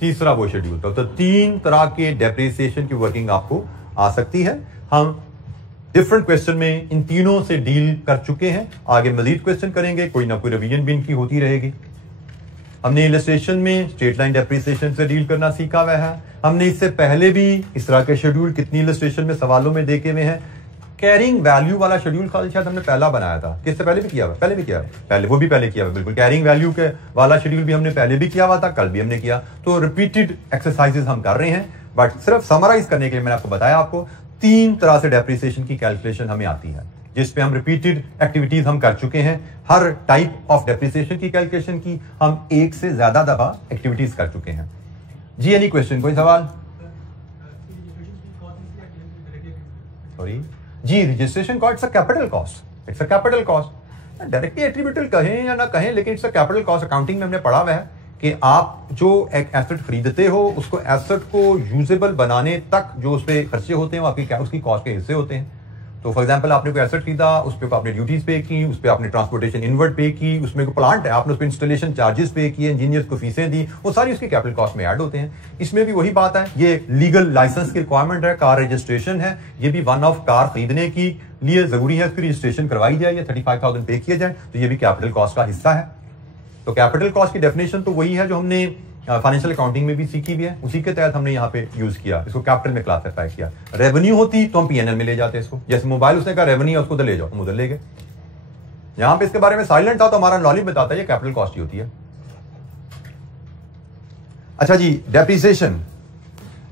तीसरा वो शेड्यूल था। तो 3 तरह के डेप्रिसिएशन की वर्किंग आपको आ सकती है। हम डिफरेंट क्वेश्चन में इन तीनों से डील कर चुके हैं। आगे मजीद क्वेश्चन करेंगे, कोई ना कोई रिवीजन भी इनकी होती रहेगी। हमने इलस्ट्रेशन में स्ट्रेट लाइन डेप्रिसिएशन से डील करना सीखा हुआ है। हमने इससे पहले भी इस तरह के शेड्यूल कितनी इलस्ट्रेशन में सवालों में देखे हुए हैं। कैरिंग वैल्यू वाला शेड्यूल शायद हमने पहला बनाया था, किससे पहले भी किया हुआ? पहले भी किया हुआ, पहले वो भी पहले किया हुआ, बिल्कुल। कैरिंग वैल्यू के वाला शेड्यूल भी हमने पहले भी किया हुआ था, कल भी हमने किया। तो रिपीटेड एक्सरसाइजेस हम कर रहे हैं, बट सिर्फ समराइज करने के लिए मैंने आपको बताया, आपको 3 तरह से डेप्रिसिएशन की कैलकुलेशन हमें आती है, जिसपे हम रिपीटेड एक्टिविटीज हम कर चुके हैं। हर टाइप ऑफ डेप्रिसिएशन की कैलकुलेशन की हम 1 से ज्यादा दफा एक्टिविटीज कर चुके हैं। जी एनी क्वेश्चन, कोई सवाल? सॉरी जी, registration cost it's a capital cost, it's a capital cost. Directly attributable कहें या ना कहें, लेकिन it's a capital cost. Accounting में हमने पढ़ा हुआ है कि आप जो एक एसेट खरीदते हो, उसको एसेट को यूजेबल बनाने तक जो उस पर खर्चे होते हैं वो आपकी उसकी कॉस्ट के हिस्से होते हैं। तो फॉर एग्जांपल आपने कोई एसेट खरीदा, उस पर आपने ड्यूटीज पे की, उस पर आपने ट्रांसपोर्टेशन इनवर्ट पे की, उसमें कोई प्लांट है आपने उस पर इंस्टॉलेशन चार्जेस पे किए, इंजीनियर्स को फीसें दी, वो सारी उसकी कैपिटल कॉस्ट में ऐड होते हैं। इसमें भी वही बात है, ये लीगल लाइसेंस की रिक्वायरमेंट है, कार रजिस्ट्रेशन है, ये भी वन ऑफ कार खरीदने की लिए जरूरी है, उसकी रजिस्ट्रेशन करवाई जाए या 35,000 पे किया जाए, तो ये भी कैपिटल कॉस्ट का हिस्सा है। तो कैपिटल कॉस्ट की डेफिनेशन तो वही है जो हमने फाइनेंशियल अकाउंटिंग में भी सीखी भी है, उसी के तहत हमने यहाँ पे यूज किया, इसको कैपिटल में क्लासिफाई किया। रेवेन्यू होती तो हम पीएनएल में ले जाते इसको, जैसे मोबाइल उसने कहा रेवेन्यू है, उसको उधर ले जाओ, हम उधर ले गए। यहाँ पे इसके बारे में साइलेंट था तो हमारा नॉलेज बताता है ये कैपिटल कॉस्ट ही होती है। अच्छा जी, डेप्रिसिएशन,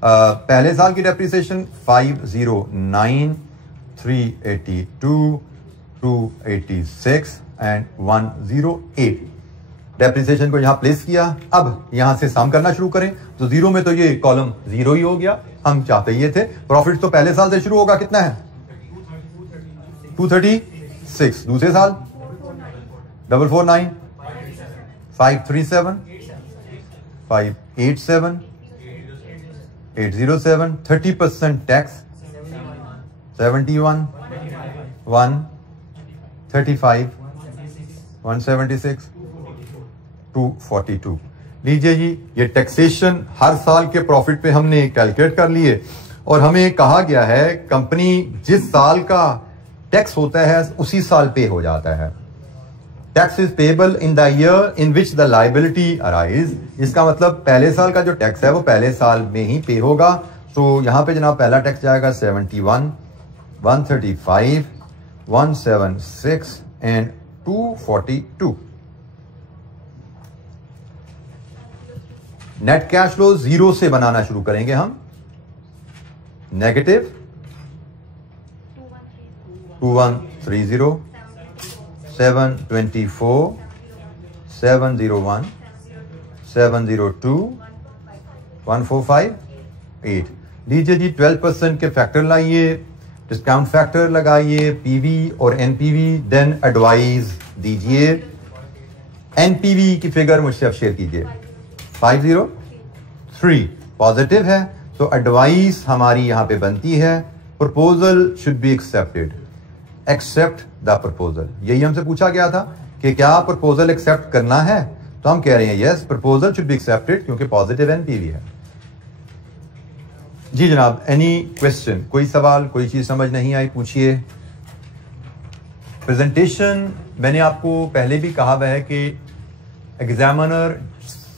पहले साल की डेप्रिसिएशन 509, 382, 286 एंड 108। डेप्रिसिएशन को यहां प्लेस किया। अब यहां से सम करना शुरू करें तो जीरो में तो ये कॉलम जीरो ही हो गया, हम चाहते ये थे। प्रॉफिट तो पहले साल से शुरू होगा, कितना है? 236। दूसरे साल 449, 537, 587, 807, 30% टैक्स 71, 135, 176, 242। लीजिए जी, ये टैक्सेशन हर साल के प्रॉफिट पे हमने कैलकुलेट कर लिए और हमें कहा गया है कंपनी जिस साल का टैक्स होता है उसी साल पे हो जाता है। Tax is payable in the year in which the liability arise. इसका मतलब पहले साल का जो टैक्स है वो पहले साल में ही पे होगा। तो यहां पे जनाब पहला टैक्स जाएगा 71, 135, 176 and 242। Net cash flow zero से बनाना शुरू करेंगे हम। नेगेटिव 2130, 724, 701, 702, 145, 8। लीजिए जी, 12% के फैक्टर लाइए, डिस्काउंट फैक्टर लगाइए, पीवी और एनपीवी, देन एडवाइस दीजिए। एनपीवी की फिगर मुझसे अब शेयर कीजिए। 503 पॉजिटिव है तो एडवाइस हमारी यहां पे बनती है, proposal should be accepted, accept the proposal. यही हमसे पूछा गया था कि क्या प्रपोजल एक्सेप्ट करना है, तो हम कह रहे हैं yes, proposal should be accepted क्योंकि पॉजिटिव एनपीवी है। जी जनाब, एनी क्वेश्चन, कोई सवाल, कोई चीज समझ नहीं आई पूछिए। प्रेजेंटेशन मैंने आपको पहले भी कहा हुआ है कि एग्जामिनर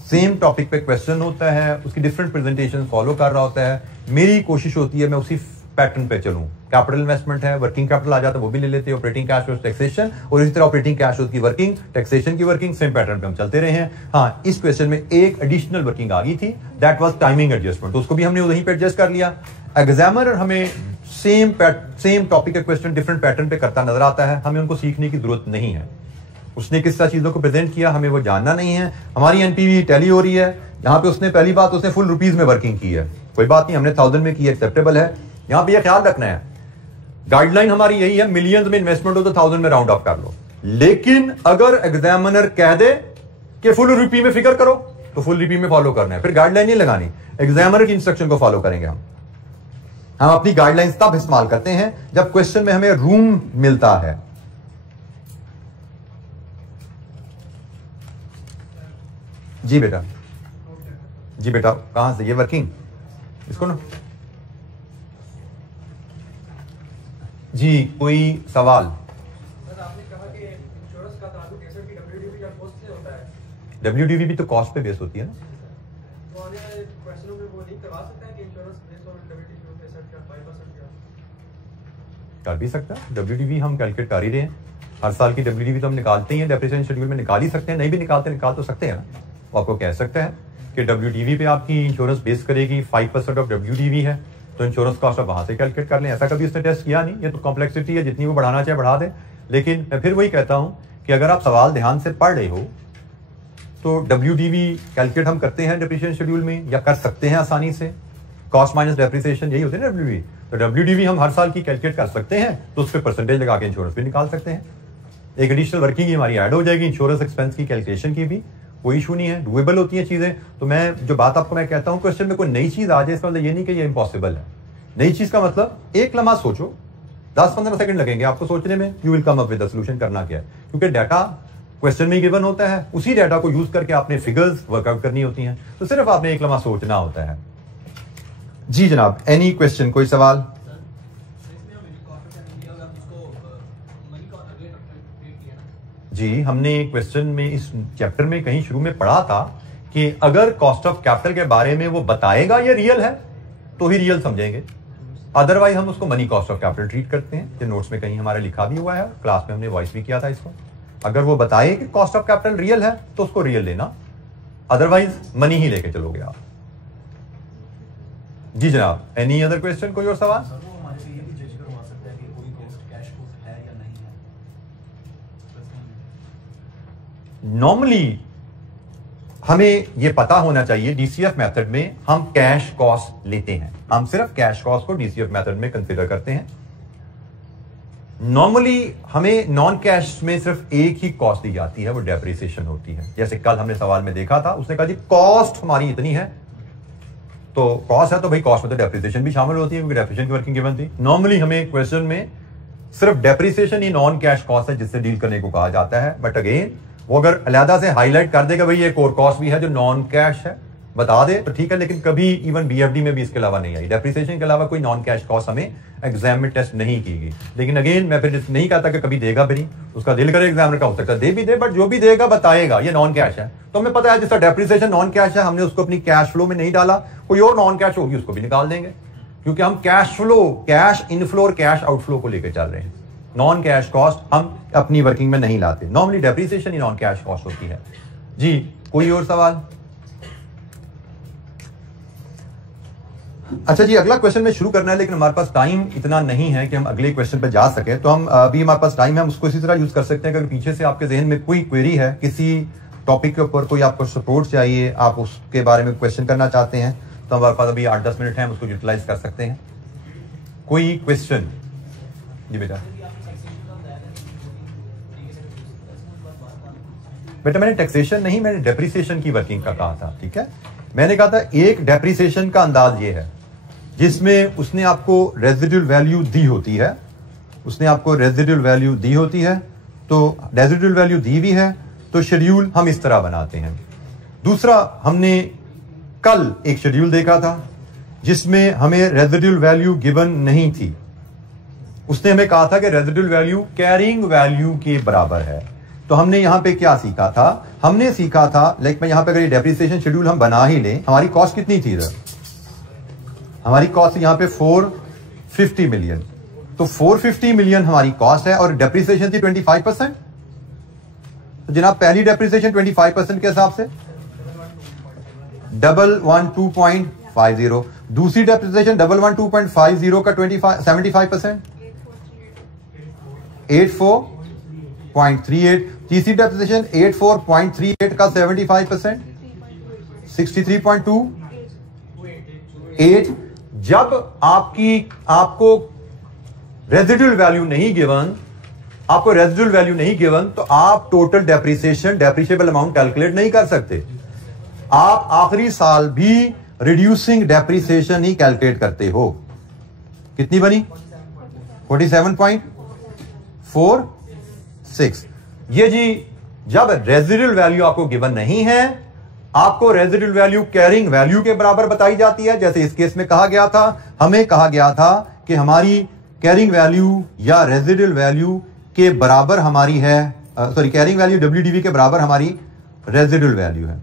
सेम टॉपिक पे क्वेश्चन होता है, उसकी डिफरेंट प्रेजेंटेशन फॉलो कर रहा होता है। मेरी कोशिश होती है मैं उसी पैटर्न पे चलूं। कैपिटल इन्वेस्टमेंट है, वर्किंग कैपिटल आ जाता है वो भी ले लेते हैं, ऑपरेटिंग कैश फ्लो टैक्सेशन, और इसी तरह ऑपरेटिंग कैश फ्लो की वर्किंग, टैक्सेशन की वर्किंग, सेम पैटर्न पे हम चलते रहे हैं। हाँ, इस क्वेश्चन में एक एडिशनल वर्किंग आ गई थी, दैट वाज टाइमिंग एडजस्टमेंट, तो उसको भी हमने वहीं पे एडजस्ट कर लिया। एग्जामिनर हमें सेम टॉपिक का क्वेश्चन डिफरेंट पैटर्न पे करता नजर आता है, हमें उनको सीखने की जरूरत नहीं है। उसने किस तरह चीजों को प्रेजेंट किया हमें वो जानना नहीं है। हमारी एनपीवी टैली हो रही है, यहाँ पे उसने पहली बात उसने फुल रुपीज में वर्किंग की है, कोई बात नहीं, हमने 1000 में की है, एक्सेप्टेबल है। यहाँ पे ये ख्याल रखना है, गाइडलाइन हमारी यही है, मिलियंस में इन्वेस्टमेंट हो तो 1000 में राउंड ऑफ कर लो। लेकिन अगर एग्जामिनर कह दे कि फुल रुपी में फिगर करो तो फुल रुपी में फॉलो करना है, फिर गाइडलाइन नहीं लगानी, एग्जामिनर की इंस्ट्रक्शन को फॉलो करेंगे। हम अपनी गाइडलाइंस तब इस्तेमाल करते हैं जब क्वेश्चन में हमें रूम मिलता है। जी बेटा, जी बेटा, कहां से ये वर्किंग, इसको ना जी कोई सवाल? सर आपने कहा कि इंश्योरेंस का ताल्लुक एसेट की डब्ल्यूडीवी या कॉस्ट से होता है। डब्ल्यूडीवी भी तो कॉस्ट पे बेस होती है ना। तो आने वाले क्वेश्चनों में वो लिंक करवा सकता है कि insurance based on WDV asset का 5% या कर भी सकता है। डब्ल्यूडीवी हम कैलकुलेट कर ही रहे हैं, हर साल की डब्ल्यूडीवी तो हम निकालते ही हैं, डेप्रिसिएशन शेड्यूल में निकाल ही सकते हैं, नहीं भी निकाल तो सकते हैं ना। वो आपको कह सकता है कि डब्ल्यूडीवी पे आपकी इंश्योरेंस बेस करेगी, 5% ऑफ डब्ल्यूडीवी है तो इंश्योरेंस कॉस्ट आप वहां से कैलकुलेट कर लें। ऐसा कभी उसने टेस्ट किया नहीं, ये तो कॉम्प्लेक्सिटी है, जितनी वो बढ़ाना चाहे बढ़ा दे। लेकिन मैं फिर वही कहता हूं कि अगर आप सवाल ध्यान से पढ़ रहे हो तो डब्ल्यूडीवी कैलकुलेट हम करते हैं डेप्रिसिएशन शेड्यूल में, या कर सकते हैं आसानी से। कॉस्ट माइनस डेप्रिसिएशन यही होते हैं ना डब्ल्यूडीवी। तो डब्ल्यूडीवी हम हर साल की कैलकुलेट कर सकते हैं, तो उस पर परसेंटेज लगा के इंश्योरेंस भी निकाल सकते हैं। एक एडिशनल वर्किंग हमारी ऐड हो जाएगी इंश्योरेंस एक्सपेंस की कैलकुलेशन की भी, कोई इशू नहीं है, डुएबल होती हैं चीजें। तो मैं जो बात आपको मैं कहता हूं, क्वेश्चन में कोई नई चीज आ जाए इसका मतलब ये नहीं कि ये इम्पॉसिबल है। नई चीज का मतलब एक लम्हा सोचो, 10-15 सेकंड लगेंगे आपको सोचने में, you will come up with the solution. करना क्या है, क्योंकि डाटा क्वेश्चन में गिवन होता है, उसी डाटा को यूज करके आपने फिगर्स वर्कआउट करनी होती हैं, तो सिर्फ आपने एक लम्हा सोचना होता है। जी जनाब, एनी क्वेश्चन, कोई सवाल? जी हमने क्वेश्चन में इस चैप्टर में कहीं शुरू में पढ़ा था कि अगर कॉस्ट ऑफ कैपिटल के बारे में वो बताएगा ये रियल है तो ही रियल समझेंगे, अदरवाइज हम उसको money cost of capital treat करते हैं। ये नोट्स में कहीं हमारे लिखा भी हुआ है, क्लास में हमने वॉइस भी किया था इसको। अगर वो बताए कि कॉस्ट ऑफ कैपिटल रियल है तो उसको रियल लेना, अदरवाइज मनी ही लेके चलोगे आप। जी जनाब, एनी अदर क्वेश्चन, कोई और सवाल? नॉर्मली हमें यह पता होना चाहिए डीसीएफ मेथड में हम कैश कॉस्ट लेते हैं, हम सिर्फ कैश कॉस्ट को डीसीएफ मेथड में कंसीडर करते हैं। नॉर्मली हमें नॉन कैश में सिर्फ एक ही कॉस्ट दी जाती है, वो डेप्रिसिएशन होती है। जैसे कल हमने सवाल में देखा था, उसने कहा जी कॉस्ट हमारी इतनी है, तो कॉस्ट है तो भाई कॉस्ट में तो डेप्रिसिएशन भी शामिल होती है क्योंकि डेप्रिसिएशन की वर्किंग गिवन थी। नॉर्मली हमें क्वेश्चन में सिर्फ डेप्रिसिएशन ही नॉन कैश कॉस्ट है जिससे डील करने को कहा जाता है। बट अगेन वो अगर अलहदा से हाईलाइट कर देगा भाई ये कोर कॉस्ट भी है जो नॉन कैश है, बता दे तो ठीक है, लेकिन कभी इवन बीएफडी में भी इसके अलावा नहीं आई, डेप्रिसिएशन के अलावा कोई नॉन कैश कॉस्ट हमें एग्जाम में टेस्ट नहीं की गई। लेकिन अगेन मैं फिर नहीं कहता कि कभी देगा भी नहीं, उसका दिल करे एग्जामिनर का हो सकता है दे भी दे, बट जो भी देगा बताएगा ये नॉन कैश है। तो हमें पता है जिसका डेप्रिसिएशन नॉन कैश है, हमने उसको अपनी कैश फ्लो में नहीं डाला, कोई और नॉन कैश होगी उसको भी निकाल देंगे, क्योंकि हम कैश फ्लो, कैश इनफ्लो और कैश आउटफ्लो को लेकर चल रहे हैं। नॉन कैश कॉस्ट हम अपनी वर्किंग में नहीं लाते, नॉर्मली डेप्रिसिएशन ही नॉन कैश कॉस्ट होती है। जी कोई और सवाल? अच्छा जी, अगला क्वेश्चन में शुरू करना है, लेकिन हमारे पास टाइम इतना नहीं है कि हम अगले क्वेश्चन पे जा सके, तो हम अभी हमारे पास टाइम है, हम उसको इसी तरह यूज कर सकते हैं। अगर पीछे से आपके जहन में कोई क्वेरी है किसी टॉपिक के ऊपर, कोई आपको सपोर्ट चाहिए, आप उसके बारे में क्वेश्चन करना चाहते हैं, तो हमारे पास अभी 8-10 मिनट है, हम उसको यूटिलाइज कर सकते हैं। कोई क्वेश्चन? जी बेटा मैंने टैक्सेशन नहीं, मैंने डेप्रिसिएशन की वर्किंग का कहा था, ठीक है। मैंने कहा था एक डेप्रिसिएशन का अंदाज ये है जिसमें उसने आपको रेजिडुअल वैल्यू दी होती है, उसने आपको रेजिडुअल वैल्यू दी होती है, तो रेजिडुअल वैल्यू दी हुई है तो शेड्यूल हम इस तरह बनाते हैं। दूसरा, हमने कल एक शेड्यूल देखा था जिसमें हमें रेजिडुअल वैल्यू गिवन नहीं थी, उसने हमें कहा था कि रेजिडुअल वैल्यू कैरिंग वैल्यू के बराबर है। तो हमने यहां पे क्या सीखा था? हमने सीखा था, लाइक मैं यहां पे अगर ये डेप्रिसिएशन शेड्यूल हम बना ही लें, हमारी कॉस्ट कितनी थी इधर? हमारी कॉस्ट यहां पे 450 मिलियन, तो 450 मिलियन हमारी कॉस्ट है और डेप्रिसिएशन थी 25%। तो जनाब पहली डेप्रिसिएशन 25% के हिसाब से 112.50, दूसरी डेप्रिसिएशन 112.50 का 75%, 84.38, तीसरी डेप्रिसिएशन 84.38 का 75%, 63.28। जब आपको रेजिडुअल वैल्यू नहीं गिवन, तो आप total depreciation, depreciable amount calculate नहीं कर सकते। आप आखिरी साल भी रिड्यूसिंग डेप्रिसिएशन ही कैलकुलेट करते हो। कितनी बनी? 47.46। ये जी जब रेजिडुअल वैल्यू आपको गिवन नहीं है, आपको रेजिडुअल वैल्यू कैरिंग वैल्यू के बराबर बताई जाती है। जैसे इस केस में कहा गया था, हमें कहा गया था कि हमारी कैरिंग वैल्यू या रेजिडुअल वैल्यू के बराबर हमारी है, सॉरी कैरिंग वैल्यू WDV के बराबर हमारी रेजिडुअल वैल्यू है।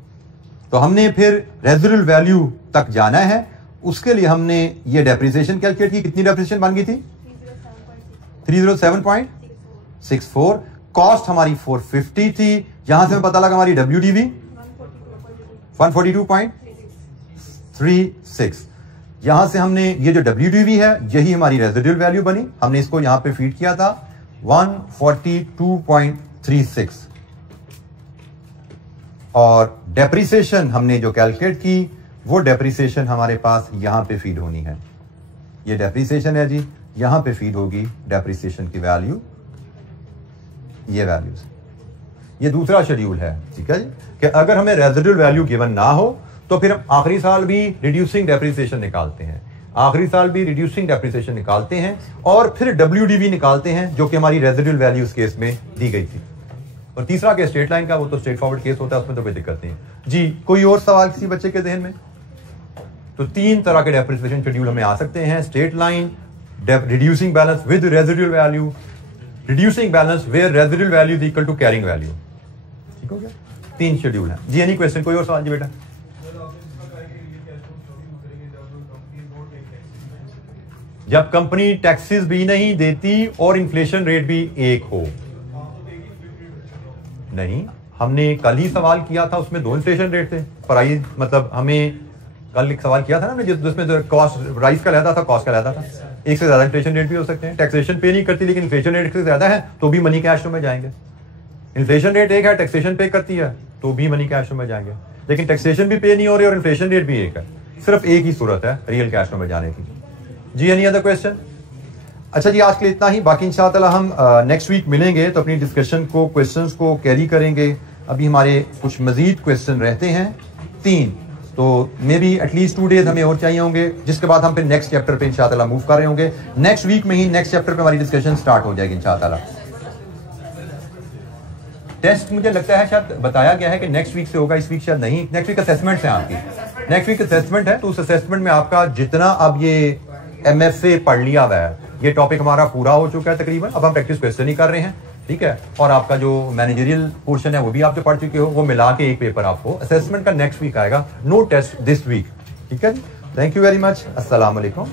तो हमने फिर रेजिडुअल वैल्यू तक जाना है, उसके लिए हमने ये डेप्रिसिएशन कैलकुलेट की। कितनी डेप्रिसिएशन बन गई थी? 307.64। कॉस्ट हमारी 450 थी, यहां से हमें पता लगा हमारी WDV 142.36। यहां से हमने ये जो WDV है यही हमारी रेजिडुअल वैल्यू बनी, हमने इसको यहां पे फीड किया था 142.36। और डेप्रिसिएशन हमने जो कैलकुलेट की वो डेप्रिसिएशन हमारे पास यहां पे फीड होनी है। ये डेप्रिसिएशन है जी, यहां पे फीड होगी डेप्रिसिएशन की वैल्यू, ये वैल्यूज। ये दूसरा शेड्यूल है, ठीक है जी, कि अगर हमें रेजिडुअल वैल्यू गिवन ना हो तो फिर हम आखिरी साल भी रिड्यूसिंग डेप्रिसिएशन निकालते हैं, आखिरी साल भी रिड्यूसिंग डेप्रिसिएशन निकालते हैं और फिर WDV निकालते हैं जो कि हमारी रेजिडुअल वैल्यू इस केस में दी गई थी। और तीसरा केस स्ट्रेट लाइन का, वो तो स्ट्रेट फॉरवर्ड केस होता है, उसमें तो कोई दिक्कत नहीं जी। कोई और सवाल किसी बच्चे के ध्यान में? तो 3 तरह के डेप्रिसिएशन शेड्यूल हमें आ सकते हैं, straight line, reducing balance with residual value, reducing balance where residual value is equal to carrying value. ठीक हो गया? 3 शेड्यूल है जी। Any question? कोई और सवाल जी बेटा? जब कंपनी टैक्सेस भी नहीं देती और इन्फ्लेशन रेट भी एक हो। नहीं, हमने कल ही सवाल किया था, उसमें 2 इन्फ्लेशन रेट थे। प्राइस मतलब हमें कल एक सवाल किया था ना जिसमें कॉस्ट राइस का रहता था, कॉस्ट का रहता था। एक से ज्यादा इन्फ्लेशन रेट भी हो सकते हैं। टैक्सेशन पे नहीं करती लेकिन इन्फ्लेशन रेट से ज्यादा है तो भी मनी कैश में जाएंगे। इन्फ्लेशन रेट एक है, टैक्सेशन पे करती है तो भी मनी कैश में जाएंगे। लेकिन टैक्सेशन भी पे नहीं हो रही और इन्फ्लेशन रेट भी एक है, सिर्फ एक ही सूरत है रियल कैश में जाने की जी। Any other question? अच्छा जी, आज के लिए इतना ही। बाकी इंशाअल्लाह हम नेक्स्ट वीक मिलेंगे तो अपनी डिस्कशन को, क्वेश्चंस को कैरी करेंगे। अभी हमारे कुछ मजीद क्वेश्चन रहते हैं 3, तो मे बी एटलीस्ट 2 डेज हमें और चाहिए होंगे, जिसके बाद हम फिर नेक्स्ट चैप्टर पे इंशाअल्लाह मूव कर रहे होंगे। नेक्स्ट वीक में ही नेक्स्ट चैप्टर पे हमारी डिस्कशन स्टार्ट हो जाएगी इंशाअल्लाह। टेस्ट मुझे लगता है शायद बताया गया है कि नेक्स्ट वीक से होगा, इस वीक शायद नहीं। नेक्स्ट वीक असेसमेंट है आपकी, नेक्स्ट वीक असेसमेंट है, तो उस असेसमेंट में आपका जितना अब ये MFA पढ़ लिया हुआ है, ये टॉपिक हमारा पूरा हो चुका है तकरीबन। अब हम प्रैक्टिस क्वेश्चन ही कर रहे हैं, ठीक है। और आपका जो मैनेजरियल पोर्शन है वो भी आप जो पढ़ चुके हो, वो मिला के एक पेपर आपको असेसमेंट का नेक्स्ट वीक आएगा। नो टेस्ट दिस वीक, ठीक है। Thank you very much. अस्सलाम वालेकुम।